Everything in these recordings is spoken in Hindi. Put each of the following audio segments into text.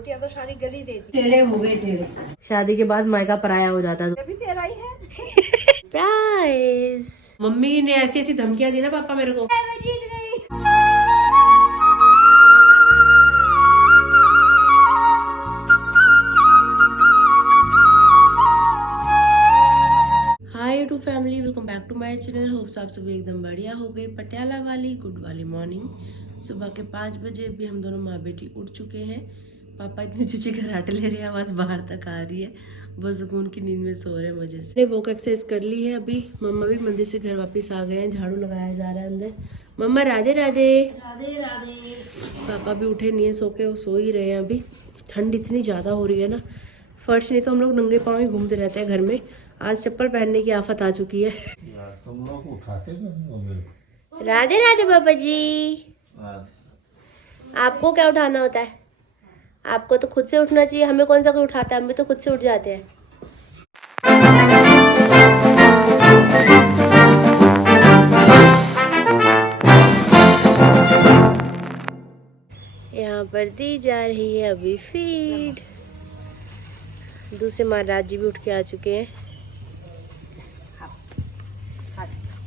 रोटियां तो सारी गली देती। टेढ़े हो गए टेढ़े। शादी के बाद मायका पराया हो जाता है। अभी तेरा ही है। प्राइस मम्मी ने ऐसी ऐसी धमकियां दी ना पापा मेरे को। मैं जीत गई। Hi YouTube family, welcome back to my channel. Hopes आप सभी एकदम बढ़िया हो गए। पटियाला वाली गुड वाली मॉर्निंग। सुबह के 5 बजे अभी हम दोनों माँ बेटी उठ चुके हैं। पापा इतनी चुची कराटे ले रहे हैं, आवाज बाहर तक आ रही है। बस सुकून की नींद में सो रहे हैं मजे से। वॉक एक्सरसाइज कर ली है अभी। मम्मा भी मंदिर से घर वापस आ गए हैं। झाड़ू लगाया जा रहा है अंदर। मम्मा राधे राधे। राधे राधे। पापा भी उठे नहीं है, सो के वो सो ही रहे हैं अभी। ठंड इतनी ज़्यादा हो रही है ना, फर्श नहीं तो हम लोग नंगे पाँव ही घूमते रहते हैं घर में। आज चप्पल पहनने की आफत आ चुकी है। तुम लोग उठाते थे। राधे राधे बाबा जी। आपको क्या उठाना होता है? आपको तो खुद से उठना चाहिए। हमें कौन सा कोई उठाता है? हम भी तो खुद से उठ जाते हैं। यहाँ पर दी जा रही है अभी फीड। दूसरे महाराज जी भी उठ के आ चुके हैं।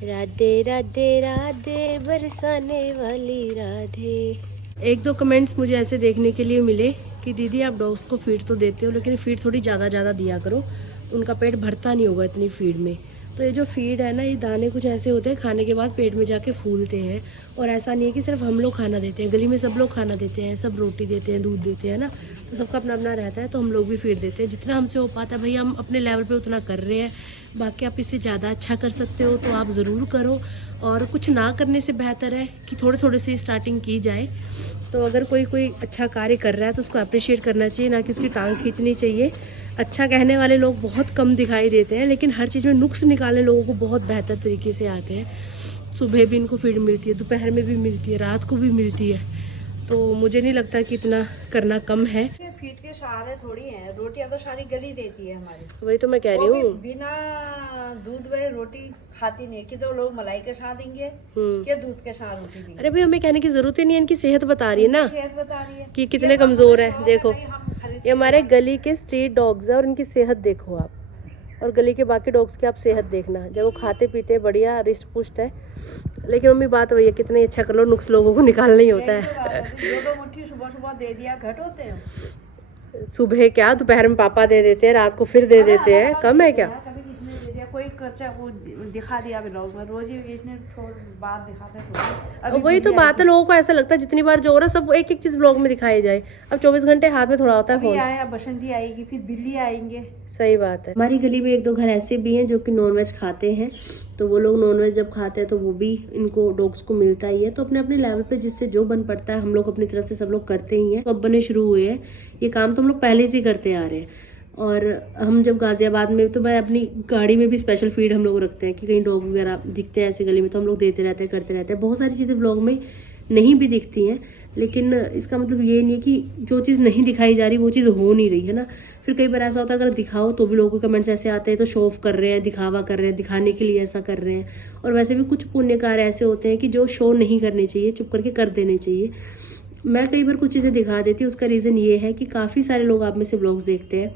राधे राधे राधे बरसाने वाली राधे। एक दो कमेंट्स मुझे ऐसे देखने के लिए मिले कि दीदी आप डॉग्स को फीड तो देते हो, लेकिन फीड थोड़ी ज़्यादा दिया करो, उनका पेट भरता नहीं होगा इतनी फीड में। तो ये जो फीड है ना, ये दाने कुछ ऐसे होते हैं खाने के बाद पेट में जाके फूलते हैं। और ऐसा नहीं है कि सिर्फ हम लोग खाना देते हैं, गली में सब लोग खाना देते हैं, सब रोटी देते हैं, दूध देते हैं ना। तो सबका अपना अपना रहता है, तो हम लोग भी फीड देते हैं जितना हमसे हो पाता है। भाई हम अपने लेवल पे उतना कर रहे हैं, बाकी आप इससे ज़्यादा अच्छा कर सकते हो तो आप ज़रूर करो। और कुछ ना करने से बेहतर है कि थोड़े थोड़े से स्टार्टिंग की जाए। तो अगर कोई अच्छा कार्य कर रहा है तो उसको अप्रिशिएट करना चाहिए, ना कि उसकी टांग खींचनी चाहिए। अच्छा कहने वाले लोग बहुत कम दिखाई देते हैं, लेकिन हर चीज़ में नुक्स निकालने लोगों को बहुत बेहतर तरीके से आते हैं। सुबह भी इनको फीड मिलती है, दोपहर में भी मिलती है, रात को भी मिलती है। तो मुझे नहीं लगता कि इतना करना कम है। फीट के सहारे थोड़ी है, रोटियां तो सारी गली देती है हमारी। वही तो मैं कह रही हूँ। बिना दूध में रोटी खाती नहीं। कि तो लोग मलाई के साथ देंगे कि दूध के साथ रोटी देंगे। अरे भाई हमें कहने की जरूरत ही नहीं है, इनकी सेहत बता रही है ना, सेहत बता रही है कि कितने कमजोर है। देखो ये हमारे गली के स्ट्रीट डॉग्स है और इनकी सेहत देखो आप, और गली के बाकी डॉग्स की आप सेहत देखना। जब वो खाते पीते बढ़िया रिष्ट पुष्ट है। लेकिन मम्मी बात वही है, कितने अच्छा कर लो नुक्स लोगों को निकालना ही होता है। दो मुट्ठी सुबह सुबह दे दिया, घट होते हैं। सुबह क्या, दोपहर में पापा दे देते हैं, रात को फिर दे देते हैं। कम है क्या? कभी किसने दे दिया, कोई कच्चा वो दिखा दिया ब्लॉग में, रोज ही किसने बात दिखाते हैं। वही तो बात है, लोगों को ऐसा लगता है जितनी बार जो हो रहा है सब एक एक चीज ब्लॉग में दिखाई जाए। अब 24 घंटे हाथ में थोड़ा होता है फोन। आया बसंती आएगी, फिर दिल्ली आएंगे। सही बात है। हमारी गली में एक दो घर ऐसे भी हैं जो कि नॉनवेज खाते हैं। तो वो लोग नॉनवेज जब खाते हैं तो वो भी इनको डॉग्स को मिलता ही है। तो अपने अपने लेवल पे जिससे जो बन पड़ता है हम लोग अपनी तरफ से सब लोग करते ही हैं। तो अब बने शुरू हुए हैं ये काम, तो हम लोग पहले से ही करते आ रहे हैं। और हम जब गाजियाबाद में, तो मैं अपनी गाड़ी में भी स्पेशल फीड हम लोग रखते हैं कि कहीं डॉग वगैरह दिखते हैं ऐसे गली में तो हम लोग देते रहते हैं, करते रहते हैं। बहुत सारी चीज़ें ब्लॉग में नहीं भी दिखती हैं, लेकिन इसका मतलब ये नहीं है कि जो चीज़ नहीं दिखाई जा रही वो चीज़ हो नहीं रही है ना। फिर कई बार ऐसा होता है अगर दिखाओ तो भी लोगों के कमेंट्स ऐसे आते हैं तो शो ऑफ कर रहे हैं, दिखावा कर रहे हैं, दिखाने के लिए ऐसा कर रहे हैं। और वैसे भी कुछ पुण्य कार्य ऐसे होते हैं कि जो शो नहीं करने चाहिए, चुप करके कर देने चाहिए। मैं कई बार कुछ चीज़ें दिखा देती हूँ, उसका रीज़न ये है कि काफ़ी सारे लोग आप में से व्लॉग्स देखते हैं।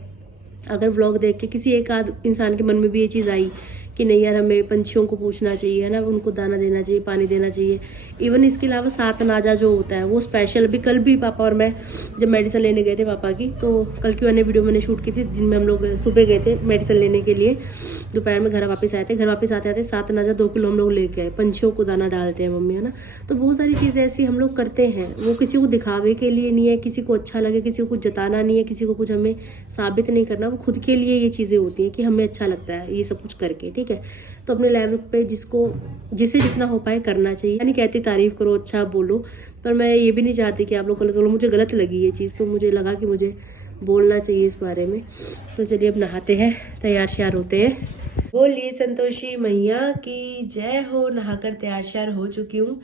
अगर व्लॉग देख के किसी एक आध इंसान के मन में भी ये चीज़ आई कि नहीं यार हमें पंछियों को पूछना चाहिए, है ना, उनको दाना देना चाहिए, पानी देना चाहिए। इवन इसके अलावा सात नाजा जो होता है वो स्पेशल, अभी कल भी पापा और मैं जब मेडिसिन लेने गए थे पापा की, तो कल की मैंने वीडियो मैंने शूट की थी। दिन में हम लोग सुबह गए थे मेडिसिन लेने के लिए, दोपहर में घर वापस आए थे। घर वापस आते आते 7 नाजा 2 किलो हम लोग लेके आए। पंछियों को दाना डालते हैं मम्मी, है ना। तो बहुत सारी चीज़ें ऐसी हम लोग करते हैं, वो किसी को दिखावे के लिए नहीं है, किसी को अच्छा लगे, किसी को कुछ जताना नहीं है, किसी को कुछ हमें साबित नहीं करना। वो खुद के लिए ये चीज़ें होती हैं कि हमें अच्छा लगता है ये सब कुछ करके, ठीक है। तो अपने लेवल पे जिसे जितना हो पाए करना चाहिए। नहीं कहती तारीफ करो, अच्छा बोलो, पर मैं ये भी नहीं चाहती कि आप लोग गलत बोलो। मुझे गलत लगी ये चीज़, तो मुझे लगा कि मुझे बोलना चाहिए इस बारे में। तो चलिए अब नहाते हैं, तैयार श्यार होते हैं। बोलिए संतोषी मैया की जय हो। नहाकर तैयार श्यार हो चुकी हूँ।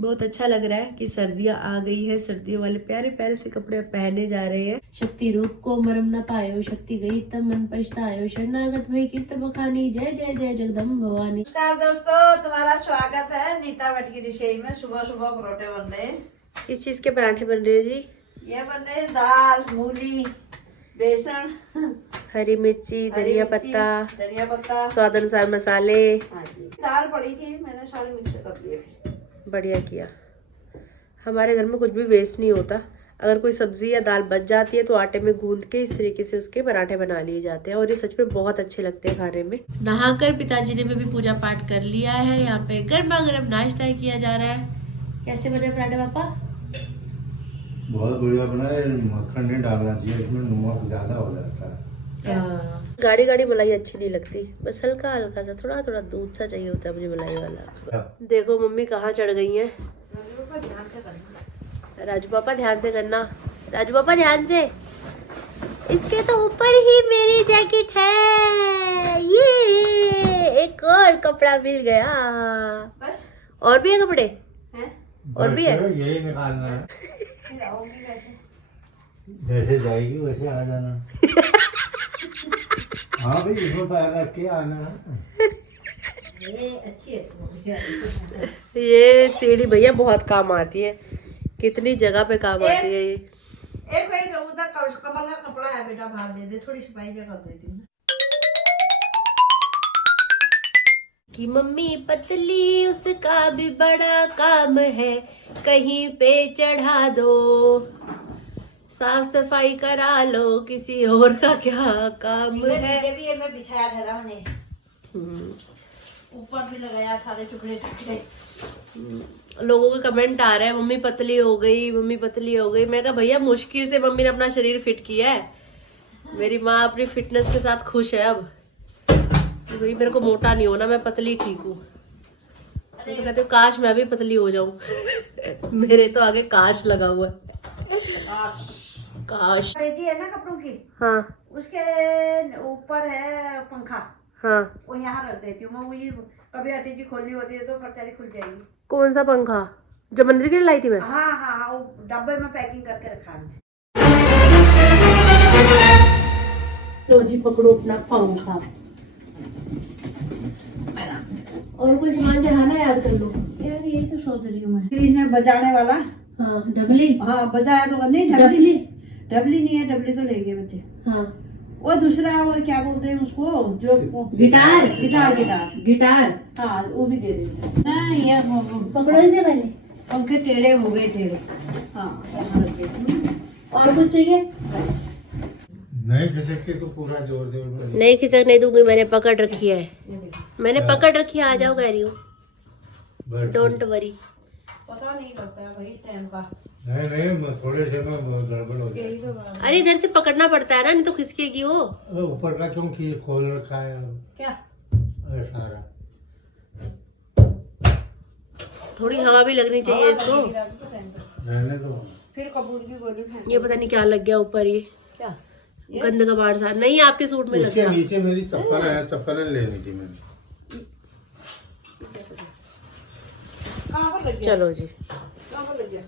बहुत अच्छा लग रहा है कि सर्दियाँ आ गई है। सर्दियों वाले प्यारे प्यारे से कपड़े पहने जा रहे हैं। शक्ति रूप को मरम न पायो, शक्ति गई तब मन पछतायो, शरणागत भई कीर्त बखानी, जय जय जय जगदम्ब भवानी। नमस्कार दोस्तों, तुम्हारा स्वागत है नीता भट्ट की रसोई में। सुबह सुबह परोठे बन रहे हैं। किस चीज के पराठे बन रहे हैं जी? ये बन रहे दाल, मूली, बेसन, हरी मिर्ची, धनिया पत्ता, धनिया पत्ता, स्वाद अनुसार मसाले। हाँ जी। दाल पड़ी थी, मैंने सारे मिक्स कर दिए। बढ़िया किया। हमारे घर में कुछ भी वेस्ट नहीं होता। अगर कोई सब्जी या दाल बच जाती है तो आटे में गूंद के इस तरीके से उसके पराठे बना लिए जाते हैं और ये सच में बहुत अच्छे लगते हैं खाने में। नहाकर पिताजी ने भी पूजा पाठ कर लिया है। यहाँ पे गर्मा गर्म नाश्ता किया जा रहा है। कैसे बने पराठे पापा? बहुत बढ़िया बना है। मक्खन नहीं डालना चाहिए, इसमें नमक ज्यादा हो जाता है। गाढ़ी गाढ़ी मलाई अच्छी नहीं लगती, बस हल्का हल्का सा थोड़ा थोड़ा दूध सा चाहिए होता है मुझे मलाई वाला। देखो मम्मी कहाँ चढ़ गई है। राजू पापा ध्यान से करना, राजू पापा ध्यान से। इसके तो ऊपर ही मेरी जैकेट है। ये एक और कपड़ा मिल गया। बस और भी है कपड़े हैं? और भी है। यही निकालना है, फिर आओगी कैसे? जैसे जाएगी वैसे आ जाना। हाँ भाई, इसमें पैर रख के आना। ये अच्छी है। ये सीढ़ी भैया बहुत काम आती है, कितनी जगह पे काम आती है ये। एक भाई उधर कमल का कपड़ा है बेटा, बाहर दे दे, थोड़ी सफाई कर देती हूँ। कि मम्मी पतली उसका भी बड़ा काम है, कहीं पे चढ़ा दो, साफ सफाई करा लो, किसी और का क्या काम है। ये भी मैं बिछाया ठहरा मैंने, ऊपर भी लगाया सारे टुकड़े टुकड़े। लोगों के कमेंट आ रहे हैं मम्मी पतली हो गई, मम्मी पतली हो गई। मैं कहा भैया मुश्किल से मम्मी ने अपना शरीर फिट किया है। मेरी माँ अपनी फिटनेस के साथ खुश है अब। भाई मेरे को मोटा नहीं होना, मैं पतली ठीक हूँ। मैं तो कहती हूँ काश मैं भी पतली हो जाऊं। मेरे तो आगे काश लगा हुआ है। काश पेजी है ना कपड़ों की, हाँ उसके ऊपर है पंखा, हाँ। वो यहाँ रख देती हूँ मैं। वही कभी आटी जी खोलनी होती है तो परचारी खुल जाएगी। कौन सा पंखा? जो मंदिर के लिए लाई थी मैं? हाँ हाँ हाँ, वो डब्बे में पैकिंग करके रखा है। लो जी पकड़ो अपना पंखा। और कोई सामान चढ़ाना याद कर लो यार, यही तो सोच रही हूँ मैं। फ्रिज में बजाने वाला। हाँ डबली। हाँ बजाया तो नहीं, डबली डबली नहीं है, डबली तो ले गए बच्चे। हाँ वो दूसरा, वो क्या बोलते हैं उसको, जो गिटार गिटार गिटार गिटार। हाँ वो भी दे देंगे। नहीं यार, पकड़ो इसे पहले। पंखे टेढ़े हो गए, टेढ़े। हाँ यहाँ रख देती हूँ। और कुछ चाहिए? नहीं खिसकती तो पूरा जोर दे। नहीं खिसकने दूंगी, मैंने पकड़ रखी है। मैंने पकड़ रखी है, आ जाओ कह रही हूँ। Don't worry. पता नहीं लगता है भाई टाइम का। नहीं नहीं, थोड़े से में गड़बड़ हो यही जाए। तो बात। अरे इधर से पकड़ना पड़ता है ना, नहीं तो खिसकेगी वो। ऊपर का क्यों खोल रखा है क्या सारा? थोड़ी हवा भी लगनी चाहिए इसको। रहने दो। फिर कपूर की गोली फेंक। ये पता नहीं क्या लग गया ऊपर, ये क्या गंद का बाढ़ था। नहीं आपके सूट में लग उसके गया। नीचे मेरी चप्पल है, चप्पल लेनी थी मैंने। कहाँ पर लग गया? चलो जी, कहाँ पर लग गया?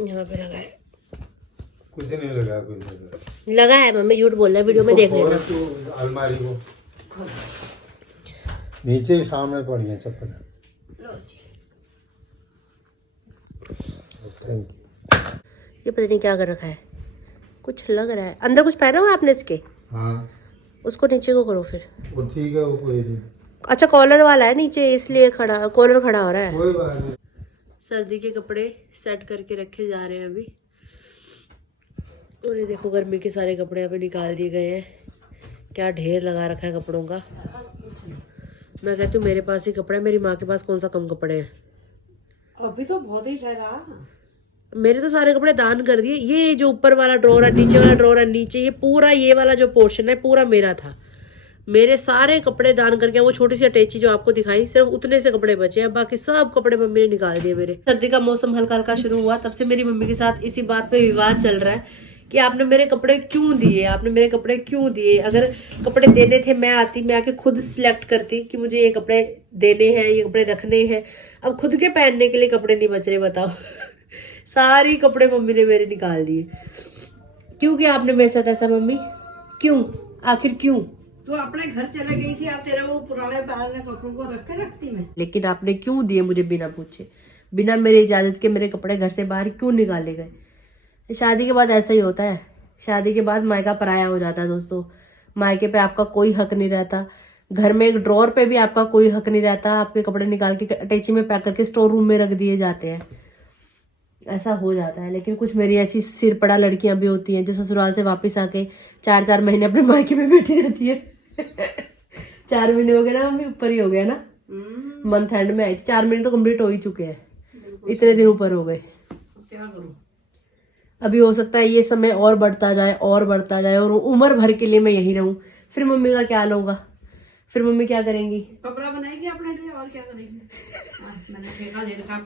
यहाँ पे लगा है। कुछ नहीं लगा, कुछ नहीं लगा। लगा है, मम्मी झूठ बोल रहा है, वीडियो में देख लेना। तो अलमारी को नीचे ही सामने पड़ी है चप्पल। लो जी। ये पता नहीं क्या कर रखा है, कुछ लग रहा है। अंदर कुछ पहना हुआ है आपने इसके? हाँ उसको नीचे को करो फिर। वो ठीक है, वो कोई नहीं। अच्छा कॉलर वाला है नीचे, इसलिए खड़ा कॉलर खड़ा हो रहा है। कोई बात नहीं। सर्दी के कपड़े सेट करके रखे जा रहे हैं अभी। और ये देखो गर्मी के सारे कपड़े अभी निकाल दिए गए हैं। क्या ढेर लगा रखा है कपड़ों का। मैं कहती हूँ मेरे पास ही कपड़े, मेरी माँ के पास कौन सा कम कपड़े हैं। अभी तो बहुत ही ठहरा। मेरे तो सारे कपड़े दान कर दिए। ये जो ऊपर वाला ड्रॉर है, नीचे वाला ड्रॉर है, नीचे ये पूरा, ये वाला जो पोर्शन है पूरा मेरा था। मेरे सारे कपड़े दान करके, वो छोटी सी अटैची जो आपको दिखाई, सिर्फ उतने से कपड़े बचे हैं, बाकी सब कपड़े मम्मी ने निकाल दिए मेरे। सर्दी का मौसम हल्का हल्का शुरू हुआ, तब से मेरी मम्मी के साथ इसी बात पे विवाद चल रहा है कि आपने मेरे कपड़े क्यों दिए, आपने मेरे कपड़े क्यों दिए। अगर कपड़े देने थे मैं आती, मैं आके खुद सिलेक्ट करती कि मुझे ये कपड़े देने हैं, ये कपड़े रखने हैं। अब खुद के पहनने के लिए कपड़े नहीं बच रहे, बताओ। सारी कपड़े मम्मी ने मेरे निकाल दिए। क्यों किया आपने मेरे साथ ऐसा मम्मी? क्यों, आखिर क्यों? तो अपने घर चले गई थी, आप तेरे वो पुराने पुराने कपड़ों को रख के रखती मैं। लेकिन आपने क्यों दिए मुझे बिना पूछे, बिना मेरी इजाजत के मेरे कपड़े घर से बाहर क्यों निकाले गए? शादी के बाद ऐसा ही होता है, शादी के बाद मायका पराया हो जाता है दोस्तों। मायके पे आपका कोई हक नहीं रहता, घर में एक ड्रॉर पे भी आपका कोई हक नहीं रहता, आपके कपड़े निकाल के अटैची में पैक करके स्टोर रूम में रख दिए जाते हैं, ऐसा हो जाता है। लेकिन कुछ मेरी ऐसी सिर पड़ा लड़कियां भी होती हैं जो ससुराल से वापस आके 4-4 महीने अपने मायके में बैठी रहती है। 4 महीने हो गए ना मम्मी, ऊपर ही हो गया ना, मंथ एंड में आई 4 महीने तो कंप्लीट हो ही चुके हैं, इतने दिन ऊपर हो गए। क्या करूं, अभी हो सकता है ये समय और बढ़ता जाए और बढ़ता जाए और उम्र भर के लिए मैं यही रहूं, फिर मम्मी का क्या हाल होगा, फिर मम्मी क्या करेंगी? कपड़ा बनाएगी अपने लिए और क्या करेगी। मैंने ठेका ले रखा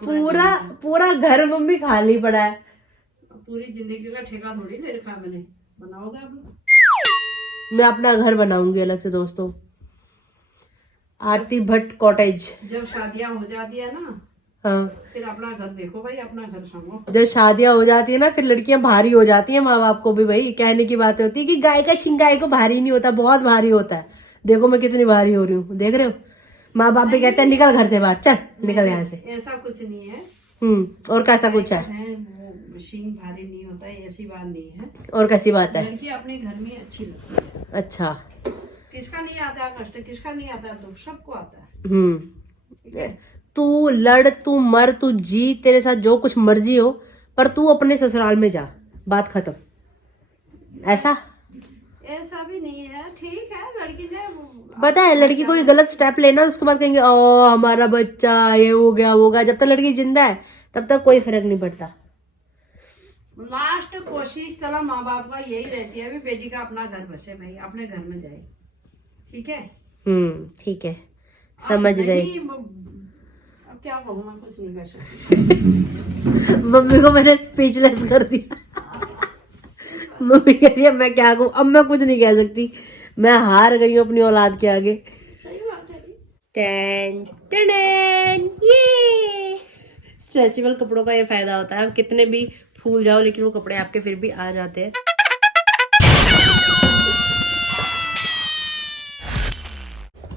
पूरा घर मम्मी खाली पड़ा है। पूरी जिंदगी का ठेका थोड़ी ले रखा मैंने, बनाओगे आप? मैं अपना घर बनाऊंगी अलग से दोस्तों, आरती भट्ट कॉटेज। जब शादियां हो जाती है ना, हाँ, फिर अपना घर देखो भाई, अपना घर संभो। जब शादियां हो जाती है ना, फिर लड़कियां भारी हो जाती हैं, माँ बाप को भी भाई कहने की बात होती है कि गाय का शिंग गाय को भारी नहीं होता, बहुत भारी होता है। देखो मैं कितनी भारी हो रही हूँ, देख रहे हो? माँ बाप भी कहते हैं निकल घर से बाहर, चल निकल यहाँ से। ऐसा कुछ नहीं है। और कैसा कुछ है? वो शिंग भारी नहीं होता है, ऐसी बात नहीं है। और कैसी बात है? लड़की अपने घर में अच्छी लगती है। अच्छा, किसका नहीं आता है कष्ट, किसका नहीं आता है दुख, सबको आता है। तू लड़, तू मर, तू जी, तेरे साथ जो कुछ मर्जी हो, पर तू अपने ससुराल में जा, बात खत्म। ऐसा भी नहीं है, ठीक है। लड़की ने पता है, लड़की कोई गलत स्टेप लेना, उसके बाद कहेंगे ओ हमारा बच्चा ये हो गया वो गया। जब तक लड़की जिंदा है तब तक कोई फर्क नहीं पड़ता। लास्ट कोशिश चलो माँ बाप का यही रहती है, भी बेटी का अपना घर बसे भाई, अपने घर में जाए। ठीक है, ठीक है, समझ गए। अब क्या कहूँ, मैं कुछ नहीं कर सकती। मम्मी को मैंने स्पीचलेस कर दिया। मम्मी कह रही है मैं क्या कहूँ, अब मैं कुछ नहीं कह सकती, मैं हार गई हूँ अपनी औलाद के आगे। सही बात है। टेन टेन, ये स्ट्रेचेबल कपड़ों का ये फायदा होता है, कितने भी फूल जाओ लेकिन वो कपड़े आपके फिर भी आ जाते हैं।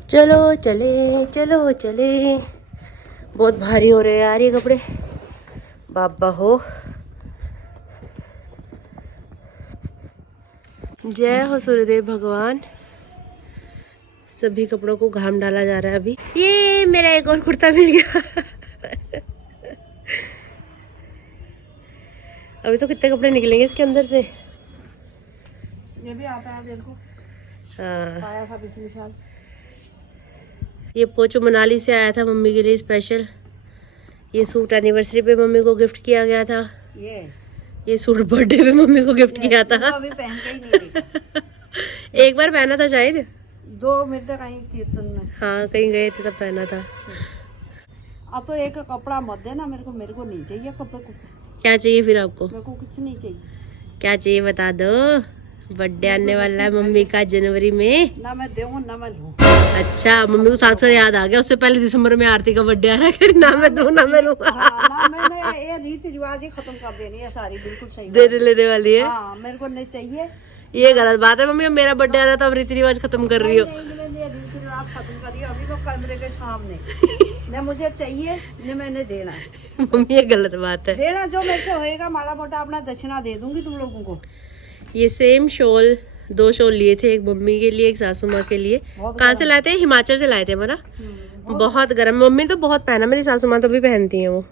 चलो चले, चलो चले, बहुत भारी हो रहे हैं यार ये कपड़े, बाबा हो। जय हो सूर्यदेव भगवान। सभी कपड़ों को घाम डाला जा रहा है अभी। ये मेरा एक और कुर्ता मिल गया। अभी तो कितने कपड़े निकलेंगे इसके अंदर से। ये भी आता है देखो, हाँ, आया था पिछले साल। ये पोचो मनाली से आया था मम्मी के लिए स्पेशल। ये सूट एनिवर्सरी पे मम्मी को गिफ्ट किया गया था। ये सूट बर्थडे पे मम्मी को गिफ्ट किया था। अभी पहन के ही नहीं देखा। एक बार पहना था शायद, 2 मिनट कहीं कीर्तन में। हाँ कहीं गए थे तब पहना था। अब तो एक कपड़ा मत देना मेरे को नहीं चाहिए कपड़ा। क्या चाहिए फिर आपको? मेरे को कुछ नहीं चाहिए। क्या चाहिए बता दो, बर्थडे आने वाला है मम्मी का जनवरी में। ना मैं दूँ ना मैं लूँ। अच्छा, मम्मी को साथ साथ याद आ गया, उससे पहले दिसंबर में आरती का बर्थडे आ रहा है, ना मैं दूँ ना मैं लूँ। ना मैंने ये रीति रिवाज ही खत्म कर देनी है सारी, बिल्कुल सही देने लेने वाली है। हाँ, मेरे को नहीं चाहिए। ये गलत बात है मम्मी, अब मेरा बर्थडे आ रहा था, अब रीति रिवाज खत्म कर रही हो। रीति रिवाज खत्म करिए, अभी तो कमरे के सामने न मुझे चाहिए न मैंने देना है। मम्मी ये गलत बात है। देना जो मेरे से होएगा, माला मोटा अपना दक्षिणा दे दूंगी तुम लोगों को। ये सेम शॉल, 2 शॉल लिए थे, एक मम्मी के लिए एक सासू माँ के लिए। कहाँ से लाए थे? हिमाचल से लाए थे हमारा। बहुत गर्म, मम्मी तो बहुत पहना, मेरी सासू माँ तो भी पहनती हैं वो,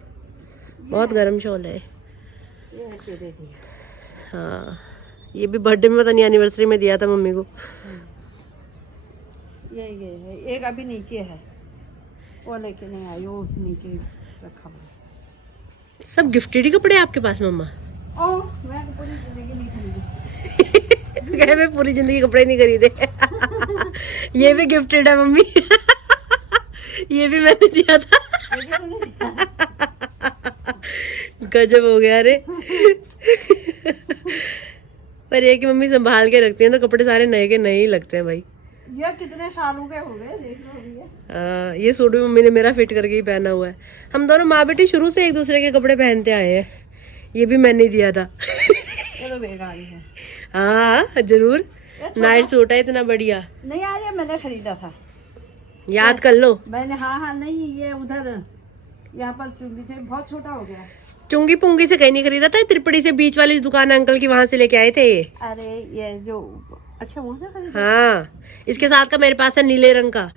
बहुत गर्म शॉल है। हाँ, ये भी बर्थडे में पता नहीं एनिवर्सरी में दिया था मम्मी को। ये है, एक अभी नीचे है, वो लेके नहीं आई, वो नीचे रखा हुआ। सब गिफ्टेड ही कपड़े आपके पास मम्मा? मैं पूरी जिंदगी नहीं खरीदी। कहे मैं पूरी जिंदगी कपड़े नहीं खरीदे। ये भी गिफ्टेड है मम्मी। ये भी मैंने दिया था। गजब हो गया रे। पर ये कि मम्मी संभाल के रखती हैं तो कपड़े सारे नए के नए ही लगते हैं भाई। ये कितने सालों के हो गए देख लो अभी। ये सूट भी मम्मी ने मेरा फिट करके ही पहना हुआ है। हम दोनों माँ बेटी शुरू से एक दूसरे के कपड़े पहनते आए हैं। ये भी मैंने दिया था। ये तो बेकारी है। हाँ जरूर, नाइट सूट है इतना बढ़िया। नहीं यार, ये मैंने खरीदा था, याद कर लो। मैंने। हाँ नहीं, ये उधर यहाँ पर चुंगी से बहुत छोटा हो गया। चुंगी पुंगी से कहीं नहीं खरीदा था, त्रिपुड़ी से बीच वाली दुकान अंकल की, वहां से लेके आए थे ये। अरे ये जो अच्छा वो ना खरीदा। हाँ, इसके साथ का मेरे पास है नीले रंग का,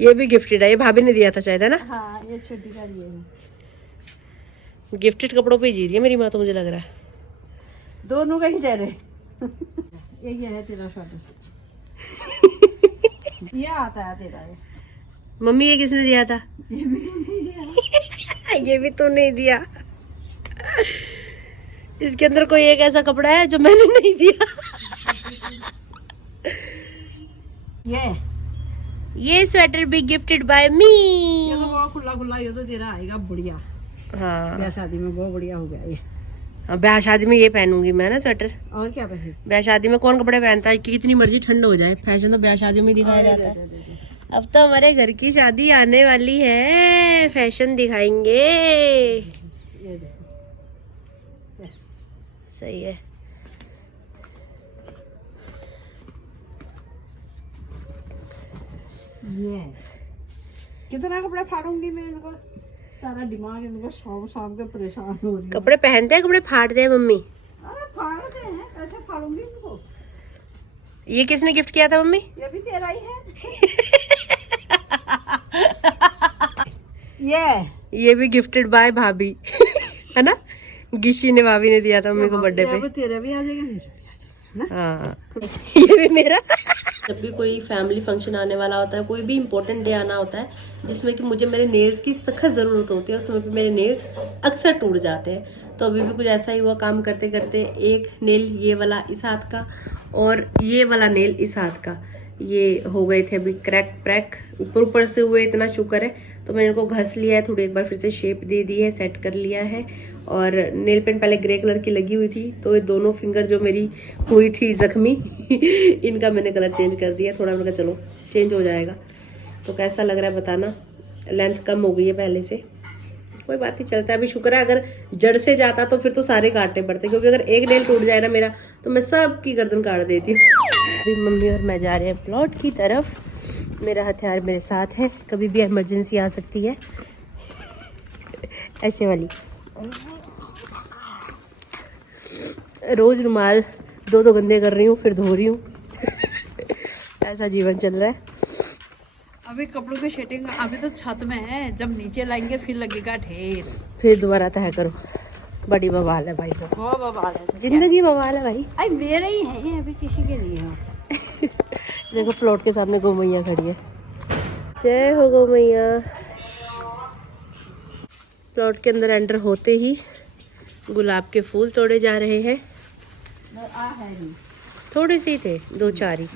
ये भी गिफ्टेड है, ये भाभी ने दिया था शायद, है ना? हाँ ये छोटी गाड़ी है। गिफ्टेड कपड़ों पे ही जी रही है मेरी माँ तो, मुझे लग रहा है। दोनों का ही ठहरे। यही है तेरा शॉर्ट। ये आता है तेरा ये। मम्मी ये किसने दिया था? ये भी तो नहीं दिया। इसके अंदर कोई एक ऐसा कपड़ा है जो मैंने नहीं दिया। ये स्वेटर भी गिफ्टेड बाय मी। ये तो बहुत खुला खुला, ये तो तेरा आएगा बढ़िया। हाँ, ब्याह शादी में बहुत बढ़िया हो गया ये। हाँ, ब्याह शादी में ये पहनूंगी मैं ना स्वेटर। और क्या पहने? ब्याह शादी में कौन कपड़े पहनता है, कि कितनी मर्जी ठंड हो जाए, फैशन तो ब्याह शादियों में दिखाया जाता है। अब तो हमारे घर की शादी आने वाली है, फैशन दिखाएंगे। ये देखो सही है। ये कितना कपड़ा फाड़ूंगी मैं इनको, सारा दिमाग इनका शाम शाम के परेशान हो रही है। कपड़े पहनते हैं, कपड़े फाड़ते हैं मम्मी। अरे फाड़ते हैं, कैसे फाड़ूंगी इनको? ये किसने गिफ्ट किया था मम्मी? ये भी तेरा ही है। ये भी गिफ्टेड बाय भाभी। है ना, गिशी ने, भाभी ने दिया था मम्मी को बर्थडे पे। तेरा भी आ जाएगा, मेरा भी आ जाएगा। हाँ, ये भी मेरा। जब भी कोई फैमिली फंक्शन आने वाला होता है, कोई भी इम्पोर्टेंट डे आना होता है जिसमें कि मुझे मेरे नेल्स की सख्त ज़रूरत होती है, उस समय पे मेरे नेल्स अक्सर टूट जाते हैं। तो अभी भी कुछ ऐसा ही हुआ, काम करते करते एक नेल ये वाला इस हाथ का और ये वाला नेल इस हाथ का, ये हो गए थे अभी क्रैक ऊपर ऊपर से हुए, इतना शुक्र है। तो मैंने इनको घस लिया है, थोड़ी एक बार फिर से शेप दे दी है, सेट कर लिया है। और नेल पेंट पहले ग्रे कलर की लगी हुई थी, तो ये दोनों फिंगर जो मेरी हुई थी जख्मी इनका मैंने कलर चेंज कर दिया थोड़ा। मैंने कहा चलो चेंज हो जाएगा। तो कैसा लग रहा है बताना। लेंथ कम हो गई है पहले से, कोई बात नहीं, चलता है। अभी शुक्र है, अगर जड़ से जाता तो फिर तो सारे काटने पड़ते, क्योंकि अगर एक नेल टूट जाए ना मेरा, तो मैं सबकी गर्दन काट देती हूँ। अभी मम्मी और मैं जा रहे हैं प्लॉट की तरफ। मेरा हथियार मेरे साथ है, कभी भी इमरजेंसी आ सकती है। ऐसे वाली रोज रुमाल दो गंदे कर रही हूँ, फिर धो रही हूँ। ऐसा जीवन चल रहा है। अभी कपड़ों की शेटिंग अभी तो छत में है, जब नीचे लाएंगे फिर लगेगा ढेर, फिर दोबारा तय करो। बड़ी बवाल है भाई साहब, बहुत बवाल है, जिंदगी बवाल है भाई। अरे मेरे ही है ये, अभी किसी के नहीं है। देखो प्लॉट के सामने गौ मैया खड़ी है। जय हो गौ मैया। प्लॉट के अंदर एंटर होते ही गुलाब के फूल तोड़े जा रहे हैं। थोड़े से ही थे, दो चार ही।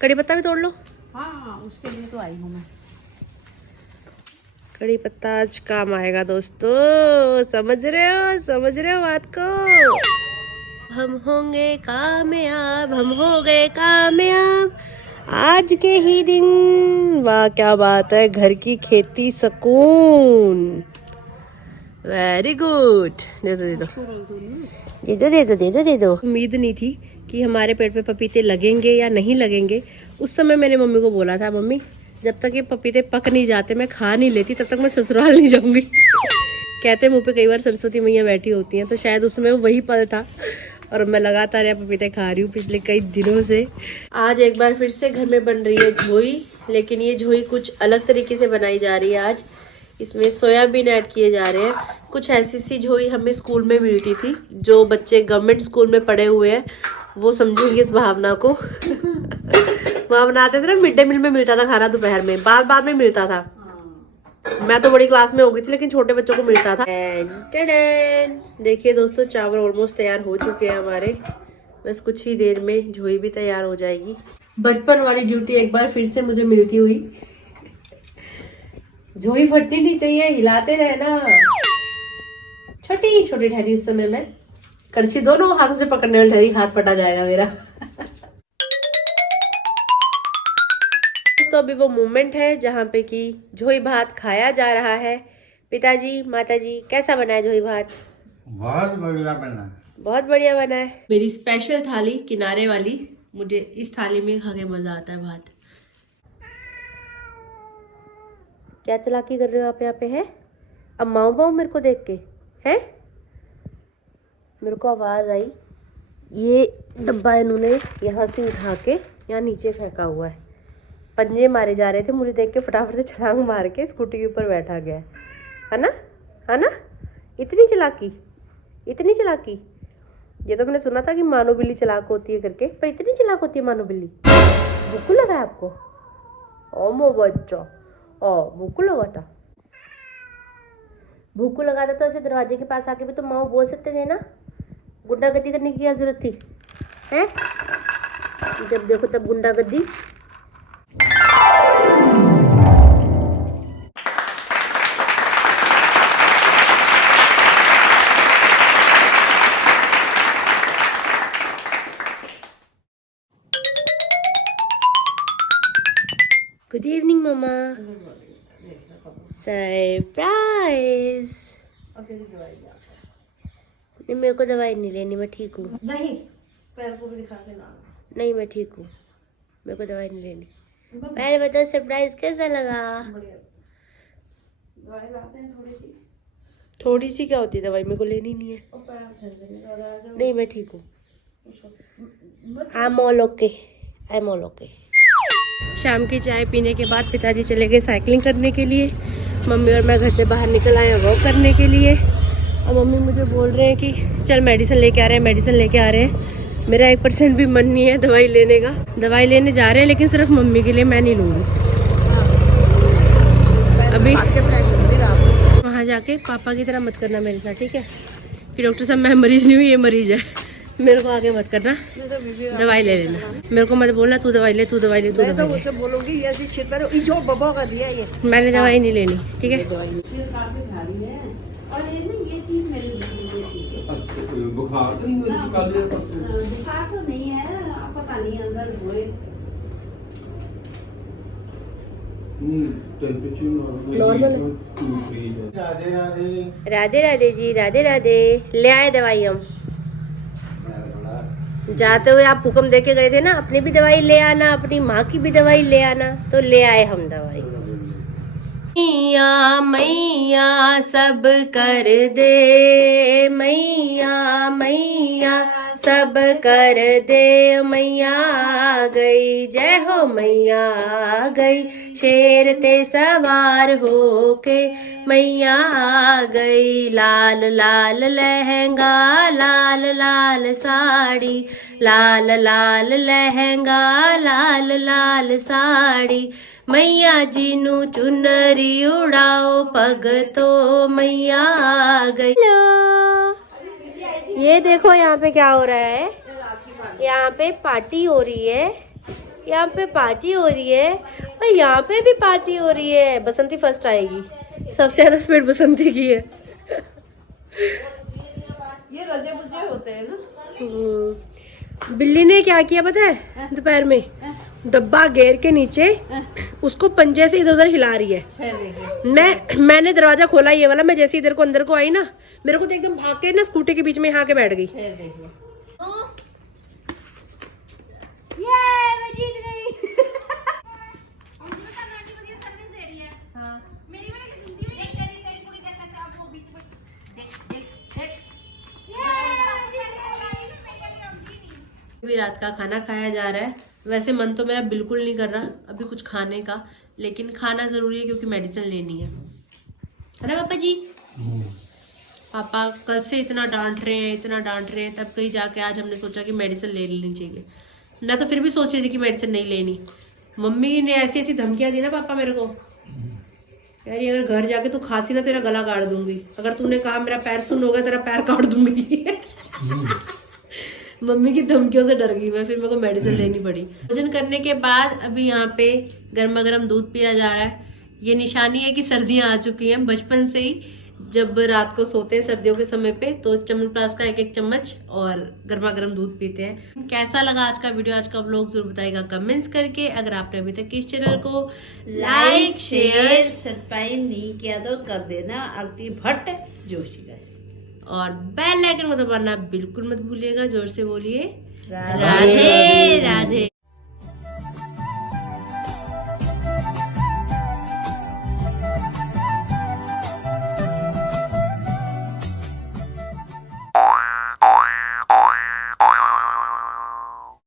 कड़ी पत्ता भी तोड़ लो। हाँ उसके लिए तो आई हूँ मैं। कड़ी पत्ता आज काम आएगा दोस्तों, समझ रहे हो बात को। हम होंगे कामयाब, हम हो गए कामयाब आज के ही दिन। वाह क्या बात है, घर की खेती सुकून। Very good. दे दो। उम्मीद नहीं थी कि हमारे पेड़ पे पपीते लगेंगे या नहीं लगेंगे। उस समय मैंने मम्मी को बोला था, मम्मी जब तक ये पपीते पक नहीं जाते, मैं खा नहीं लेती, तब तक मैं ससुराल नहीं जाऊंगी। कहते मुंह पे कई बार सरस्वती मैया बैठी होती हैं, तो शायद उस समय वही पल था। और मैं लगातार यहाँ पपीते खा रही हूँ पिछले कई दिनों से। आज एक बार फिर से घर में बन रही है झोई, लेकिन ये झोई कुछ अलग तरीके से बनाई जा रही है आज। इसमें सोयाबीन ऐड किए जा रहे हैं। कुछ ऐसी सी झोई हमें स्कूल में मिलती थी, जो बच्चे गवर्नमेंट स्कूल में पढ़े हुए हैं वो समझेंगे इस भावना को। वहाँ बनाते थे ना, मिड डे मील में मिलता था खाना दोपहर में, बाद में मिलता था। मैं तो बड़ी क्लास में हो गई थी, लेकिन छोटे बच्चों को मिलता था। देखिए दोस्तों, चावल ऑलमोस्ट तैयार हो चुके हैं हमारे, बस कुछ ही देर में झोई भी तैयार हो जाएगी। बचपन वाली ड्यूटी एक बार फिर से मुझे मिलती हुई। झोई फटनी नहीं चाहिए, हिलाते रहना। छोटी छोटी ठहरी उस समय में, करछी दोनों हाथों से पकड़ने वाली ठहरी, हाथ फटा जाएगा मेरा। तो अभी वो मोमेंट है जहाँ पे कि झोई भात खाया जा रहा है। पिताजी माताजी, कैसा बना है झोई भात? बहुत बढ़िया बना, बहुत बढ़िया बना है। मेरी स्पेशल थाली किनारे वाली, मुझे इस थाली में खा के मजा आता है भात। क्या चालाकी कर रहे हो आप यहाँ पे? है अब माओ मेरे को देख के। है। मेरे को आवाज़ आई, ये डब्बा इन्होंने यहाँ से उठा के यहाँ नीचे फेंका हुआ है। पंजे मारे जा रहे थे, मुझे देख के फटाफट से छलांग मार के स्कूटी के ऊपर बैठा गया है ना, है ना। इतनी चालाकी, इतनी चालाकी। ये तो मैंने सुना था कि मानो बिल्ली चालाक होती है करके, पर इतनी चालाक होती है मानो बिल्ली। भूख लगा है आपको? ओ मो बच्चा, ओ भूख लगा था। भूख लगा था तो ऐसे दरवाजे के पास आके भी तो माँ बोल सकते थे ना, गुंडागर्दी करने की क्या जरूरत थी, हैं? जब देखो तब गुंडागर्दी। गुड इवनिंग मामा। सरप्राइज। नहीं, मेरे को दवाई नहीं लेनी, मैं ठीक हूँ। नहीं, पैर को भी दिखा के ना। नहीं, मैं ठीक हूँ, मेरे को दवाई नहीं लेनी। पहले बताओ सरप्राइज कैसा लगा? दवाई लाते हैं थोड़ी सी। थोड़ी सी क्या होती है दवाई, मेरे को लेनी नहीं है। और पैर झनझनी कर रहा है। नहीं, मैं ठीक हूँ। I am all okay, I am all okay. शाम की चाय पीने के बाद पिताजी चले गए साइकिलिंग करने के लिए। मम्मी और मैं घर से बाहर निकल आए हैं वॉक करने के लिए। और मम्मी मुझे बोल रहे हैं कि चल मेडिसिन लेके आ रहे हैं, मेडिसिन लेके आ रहे हैं। मेरा 1% भी मन नहीं है दवाई लेने का। दवाई लेने जा रहे हैं लेकिन सिर्फ मम्मी के लिए, मैं नहीं लूँगी। अभी वहाँ जाके पापा की तरह मत करना मेरे साथ, ठीक है? कि डॉक्टर साहब मैं मरीज नहीं हूँ, ये मरीज है, मेरे को आगे मत करना। दवाई ले लेना, मेरे को मत बोलना तू दवाई ले, तू दवाई ले, तू दवाई ले। उससे बोलूंगी ये जो बबो का दिया ये। मैंने दवाई नहीं लेनी, ठीक है? और ये चीज मेरी बुखार तो नहीं है, बुखार तो नहीं है, आप पता नहीं अंदर हुए। नॉर्मल। राधे राधे। राधे राधे जी, राधे राधे। ले आए दवाई हम। जाते हुए आप हुक्म दे के गए थे ना, अपनी भी दवाई ले आना, अपनी माँ की भी दवाई ले आना, तो ले आए हम दवाई। मैया मैया सब कर दे, मैया मैया सब कर दे, मैया आ गई, जय हो मैया आ गई, शेर ते सवार होके मैया आ गई। लाल लाल लहंगा, लाल लाल साड़ी, लाल लाल लहंगा, लाल लाल साड़ी, मैया जी नू चुनरी उड़ाओ, पग तो मैया आ गई। ये देखो यहाँ पे क्या हो रहा है, यहाँ पे पार्टी हो रही है, यहाँ पे पार्टी हो रही है, और यहाँ पे भी पार्टी हो रही है। बसंती फर्स्ट आएगी, सबसे ज्यादा स्पीड बसंती की है। ये रजे बुजे होते हैं ना। बिल्ली ने क्या किया पता है? दोपहर में डब्बा घेर के नीचे उसको पंजे से इधर उधर हिला रही है। मैंने दरवाजा खोला ये वाला, मैं जैसे इधर को अंदर को आई ना, मेरे को तो एकदम भाग के ना स्कूटी के बीच में यहाँ के बैठ गई। मैं जीत गई। अभी रात का खाना खाया जा रहा है। वैसे मन तो मेरा बिल्कुल नहीं कर रहा अभी कुछ खाने का, लेकिन खाना जरूरी है क्योंकि मेडिसिन लेनी है ना पापा जी? पापा कल से इतना डांट रहे हैं, इतना डांट रहे हैं, तब कहीं जाके आज हमने सोचा कि मेडिसिन ले लेनी चाहिए। मैं तो फिर भी सोच रही थी कि मेडिसिन नहीं लेनी। मम्मी ने ऐसी ऐसी धमकियां दी ना पापा मेरे को, यार अगर घर जाके तू खांसी ना तेरा गला काट दूंगी, अगर तूने कहा मेरा पैर सुन होगा तेरा पैर काट दूंगी। मम्मी की धमकियों से डर गई मैं, फिर मेरे को मेडिसिन लेनी पड़ी। भोजन करने के बाद अभी यहाँ पे गर्मा गर्म दूध पिया जा रहा है। ये निशानी है कि सर्दियाँ आ चुकी हैं। बचपन से ही जब रात को सोते हैं सर्दियों के समय पे तो च्यवनप्राश का 1-1 चम्मच और गर्मा गर्म दूध पीते हैं। कैसा लगा आज का वीडियो, आज का व्लॉग जरूर बताइएगा कमेंट्स करके। अगर आपने अभी तक इस चैनल को लाइक शेयर सब्सक्राइब नहीं किया तो कर देना। आरती भट्ट जोशी का और बेल आइकन को दबाना बिल्कुल मत भूलिएगा। जोर से बोलिए राधे।